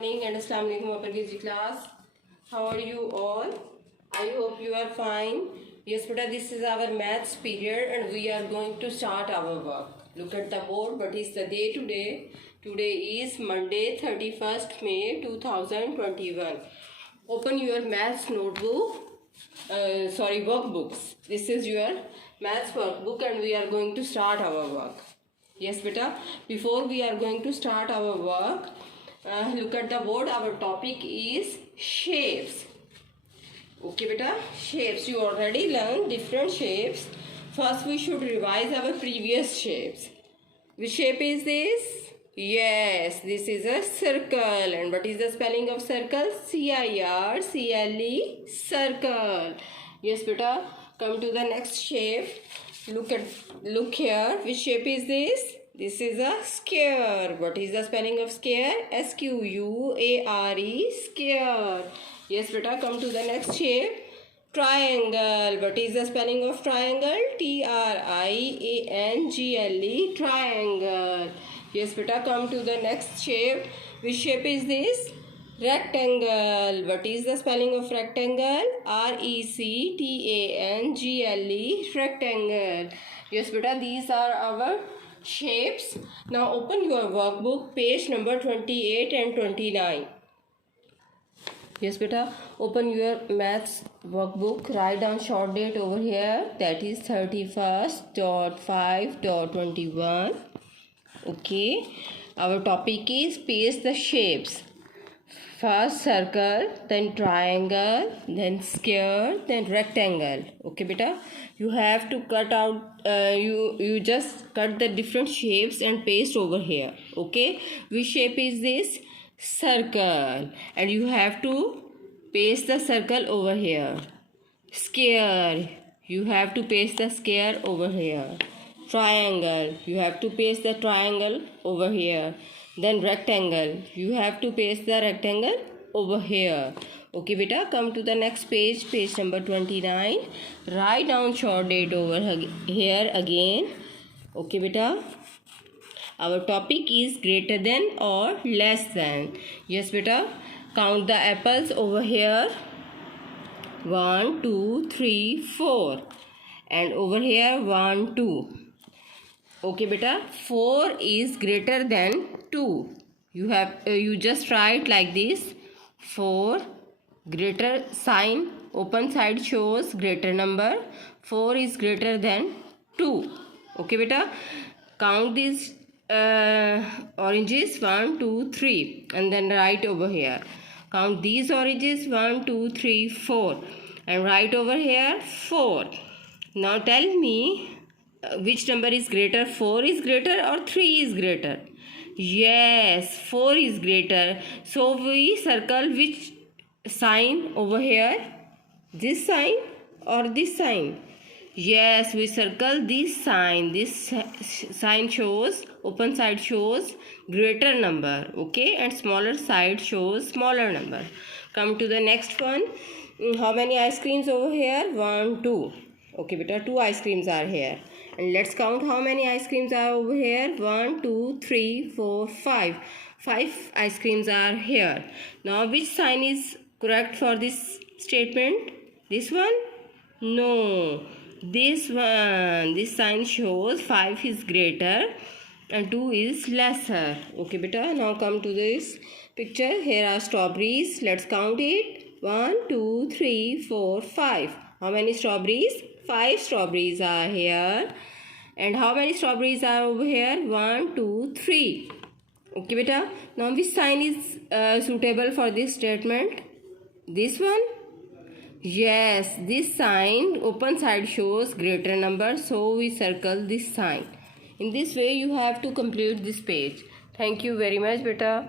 Morning and Assalamu alaikum upper KG class. How are you all? I hope you are fine. Yes beta, this is our maths period and we are going to start our work. Look at the board. What is the day today? Today is Monday 31st May 2021. Open your maths notebook. Workbooks. This is your maths workbook and we are going to start our work. Yes beta, before we are going to start our work, look at the board. Our topic is shapes. Okay beta, shapes. You already learned different shapes. First we should revise our previous shapes. Which shape is this? Yes, this is a circle. And what is the spelling of circle? C-I-R-C-L-E, circle. Yes beta, come to the next shape. Look here. Which shape is this? This is a square. What is the spelling of square? S-Q-U-A-R-E, square. Yes beta, come to the next shape. Triangle. What is the spelling of triangle? T-R-I-A-N-G-L-E, triangle. Yes beta, come to the next shape. Which shape is this? Rectangle. What is the spelling of rectangle? R-E-C-T-A-N-G-L-E, rectangle. Yes beta, these are our shapes. Now open your workbook, page number 28 and 29. Yes beta, open your maths workbook. Write down short date over here, that is 31st.5.21. Okay, our topic is paste the shapes. First circle, then triangle, then square, then rectangle. Okay beta, you have to cut out, you just cut the different shapes and paste over here. Okay, which shape is this? Circle. And you have to paste the circle over here. Square, you have to paste the square over here. Triangle, you have to paste the triangle over here. Then rectangle, you have to paste the rectangle over here. Okay beta, come to the next page, page number 29. Write down short date over here again. Okay beta, our topic is greater than or less than. Yes beta, count the apples over here. 1, 2, 3, 4. And over here 1, 2. Okay beta, 4 is greater than 2. You just write like this. 4, greater sign, open side shows greater number. 4 is greater than 2. Okay beta, count these oranges. 1, 2, 3. And then write over here. Count these oranges. 1, 2, 3, 4. And write over here 4. Now tell me, which number is greater? 4 is greater or 3 is greater? Yes, 4 is greater. So we circle which sign over here? This sign or this sign? Yes, we circle this sign. This sign shows, open side shows greater number. Okay, and smaller side shows smaller number. Come to the next one. How many ice creams over here? 1, 2. Okay beta, 2 ice creams are here. And let's count how many ice creams are over here. 1, 2, 3, 4, 5. 5 ice creams are here. Now which sign is correct for this statement? This one? No. This one. This sign shows 5 is greater and 2 is lesser. Okay beta, now come to this picture. Here are strawberries. Let's count it. 1, 2, 3, 4, 5. How many strawberries? 5 strawberries are here. And how many strawberries are over here? 1, 2, 3. Okay beta, now which sign is suitable for this statement? This one? Yes, this sign, open side shows greater number, so we circle this sign. In this way you have to complete this page. Thank you very much beta.